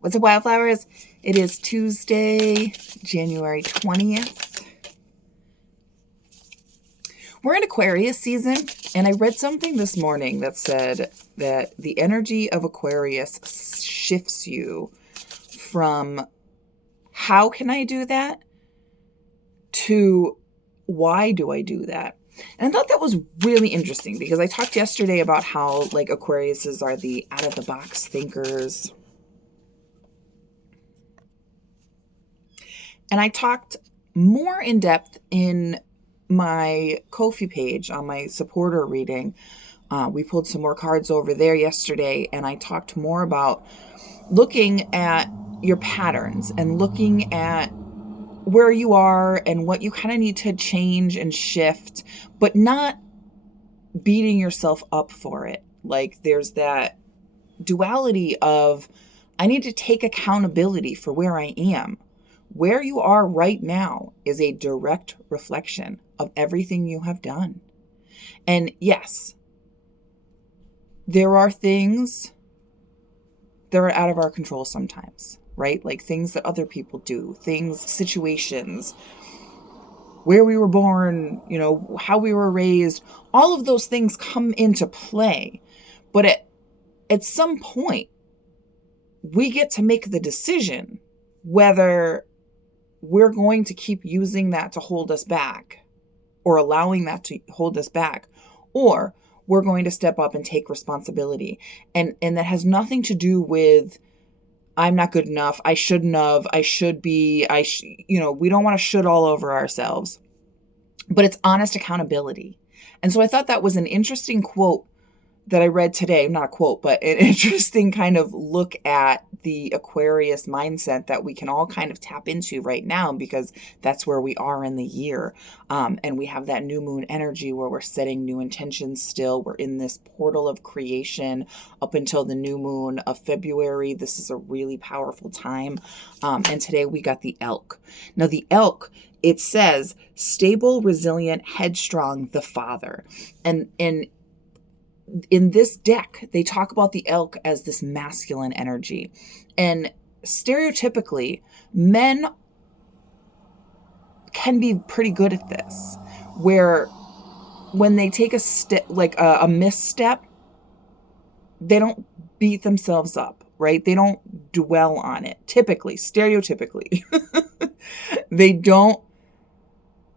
What's up, Wildflowers? It is Tuesday, January 20th. We're in Aquarius season, and I read something this morning that said that the energy of Aquarius shifts you from how can I do that to why do I do that? And I thought that was really interesting because I talked yesterday about how Aquariuses are the out-of-the-box thinkers. And I talked more in depth in my Ko-fi page on my supporter reading. We pulled some more cards over there yesterday, and I talked more about looking at your patterns and looking at where you are and what you kind of need to change and shift, but not beating yourself up for it. Like there's that duality of I need to take accountability for where I am. Where you are right now is a direct reflection of everything you have done. And yes, there are things that are out of our control sometimes, right? Like things that other people do, things, situations, where we were born, how we were raised, all of those things come into play. But at some point, we get to make the decision whether we're going to keep using that to hold us back or allowing that to hold us back, or we're going to step up and take responsibility. And that has nothing to do with I'm not good enough, I shouldn't have, I should be, we don't want to should all over ourselves, but it's honest accountability. And so I thought that was an interesting quote that I read today, not a quote, but an interesting kind of look at the Aquarius mindset that we can all kind of tap into right now because that's where we are in the year. And we have that new moon energy where we're setting new intentions still. We're in this portal of creation up until the new moon of February. This is a really powerful time. And today we got the elk. Now the elk, it says stable, resilient, headstrong, the father. And in this deck, they talk about the elk as this masculine energy. And stereotypically, men can be pretty good at this, where when they take a step, like a misstep, they don't beat themselves up, right? They don't dwell on it. Typically, stereotypically, they don't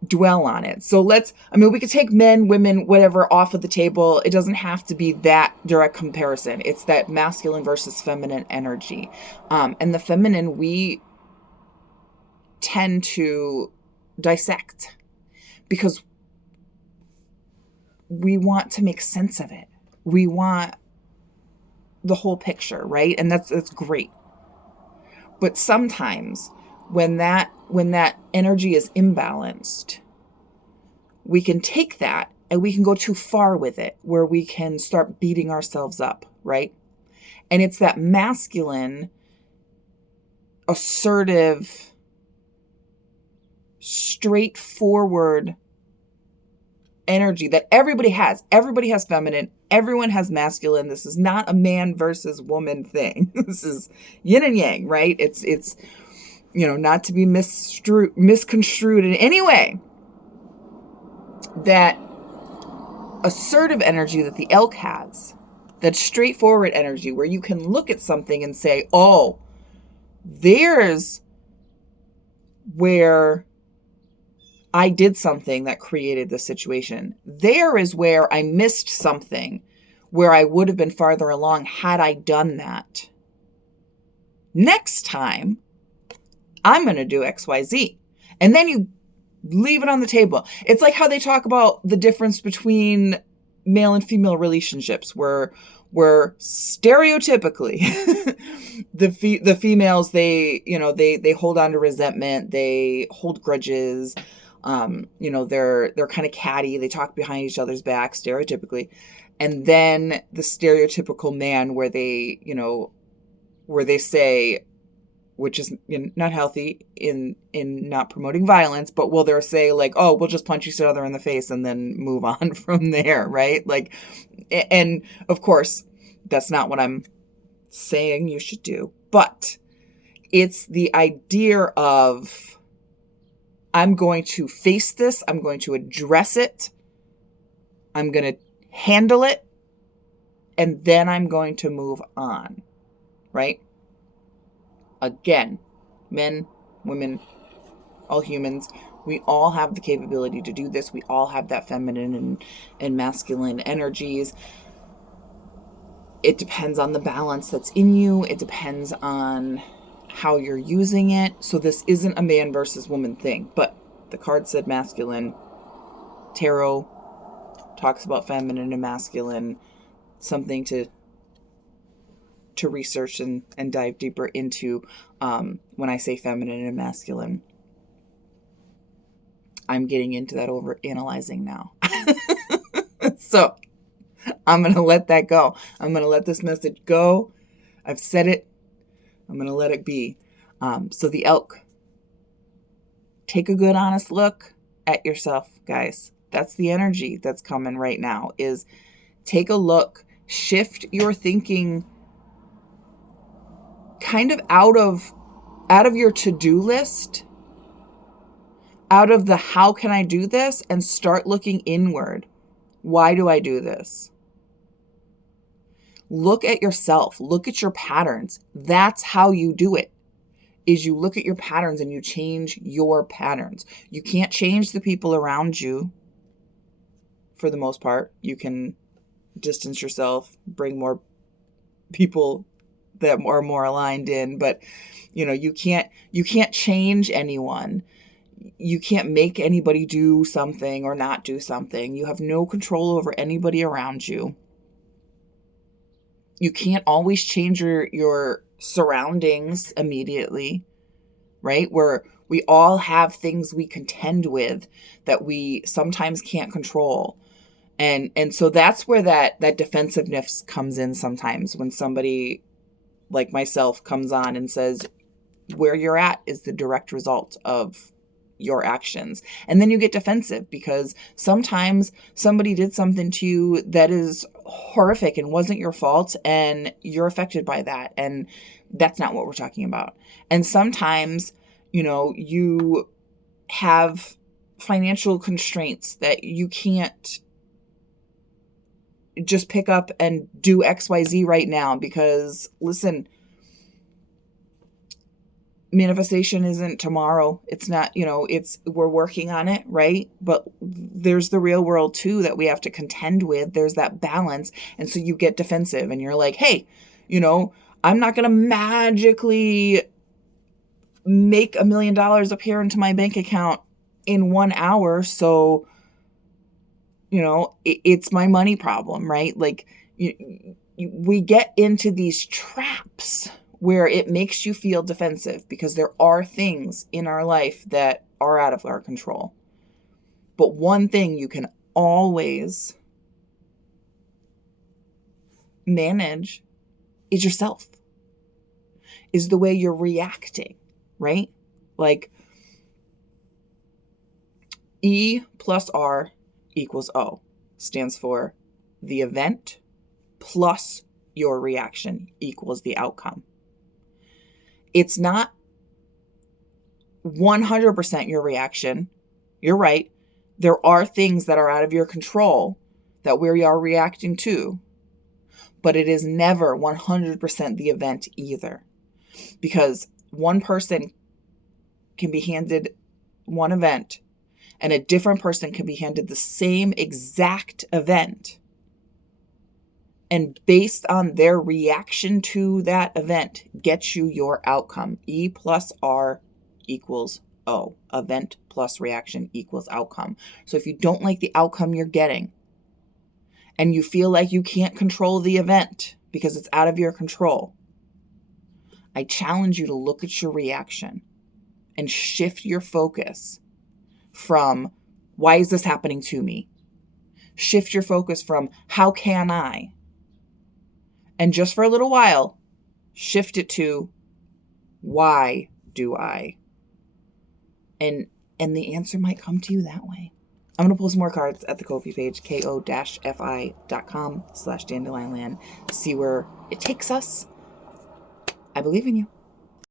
dwell on it. So we could take men, women, whatever off of the table. It doesn't have to be that direct comparison. It's that masculine versus feminine energy. And the feminine, we tend to dissect because we want to make sense of it. We want the whole picture, right? And that's great. But sometimes when that energy is imbalanced, we can take that and we can go too far with it, where we can start beating ourselves up, right? And it's that masculine, assertive, straightforward energy that everybody has. Everybody has feminine. Everyone has masculine. This is not a man versus woman thing. This is yin and yang, right? It's not to be misconstrued in any way. That assertive energy that the elk has, that straightforward energy where you can look at something and say, oh, there's where I did something that created the situation. There is where I missed something where I would have been farther along had I done that. Next time, I'm going to do XYZ. And then you leave it on the table. It's like how they talk about the difference between male and female relationships, where stereotypically the females, they hold on to resentment, they hold grudges, they're kind of catty, they talk behind each other's back stereotypically. And then the stereotypical man where they say, which is not healthy in not promoting violence, but will they say like, oh, we'll just punch each other in the face and then move on from there, right? Like, and of course, that's not what I'm saying you should do. But It's the idea of, I'm going to face this, I'm going to address it, I'm going to handle it, and then I'm going to move on, right? Again, men, women, all humans, we all have the capability to do this. We all have that feminine and masculine energies. It depends on the balance that's in you. It depends on how you're using it. So this isn't a man versus woman thing, but the card said masculine. Tarot talks about feminine and masculine, something to research and dive deeper into. When I say feminine and masculine, I'm getting into that over analyzing now. So I'm going to let that go. I'm going to let this message go. I've said it. I'm going to let it be. So the elk, take a good, honest look at yourself, guys. That's the energy that's coming right now, is take a look, shift your thinking kind of out of your to-do list, out of the how can I do this, and start looking inward. Why do I do this? Look at yourself. Look at your patterns. That's how you do it, is you look at your patterns and you change your patterns. You can't change the people around you for the most part. You can distance yourself, bring more people that are more aligned in, but you can't change anyone. You can't make anybody do something or not do something. You have no control over anybody around you. You can't always change your surroundings immediately, right? We all have things we contend with that we sometimes can't control. And so that's where that defensiveness comes in sometimes, when somebody like myself comes on and says, where you're at is the direct result of your actions. And then you get defensive because sometimes somebody did something to you that is horrific and wasn't your fault, and you're affected by that. And that's not what we're talking about. And sometimes, you have financial constraints that you can't just pick up and do XYZ right now, because listen, manifestation isn't tomorrow. It's not, we're working on it, right? But there's the real world too that we have to contend with. There's that balance. And so you get defensive and you're like, hey, I'm not going to magically make $1 million appear into my bank account in 1 hour. So, it's my money problem, right? Like we get into these traps where it makes you feel defensive because there are things in our life that are out of our control. But one thing you can always manage is yourself, is the way you're reacting, right? Like E plus R equals O stands for the event plus your reaction equals the outcome. It's not 100% your reaction. You're right. There are things that are out of your control that we are reacting to, but it is never 100% the event either, because one person can be handed one event and a different person can be handed the same exact event. And based on their reaction to that event, gets you your outcome. E plus R equals O. Event plus reaction equals outcome. So if you don't like the outcome you're getting, and you feel like you can't control the event because it's out of your control, I challenge you to look at your reaction and shift your focus from, why is this happening to me? Shift your focus from, how can I? And just for a little while, shift it to, why do I? And the answer might come to you that way. I'm going to pull some more cards at the Ko-fi page, ko-fi.com/dandelionland. See where it takes us. I believe in you.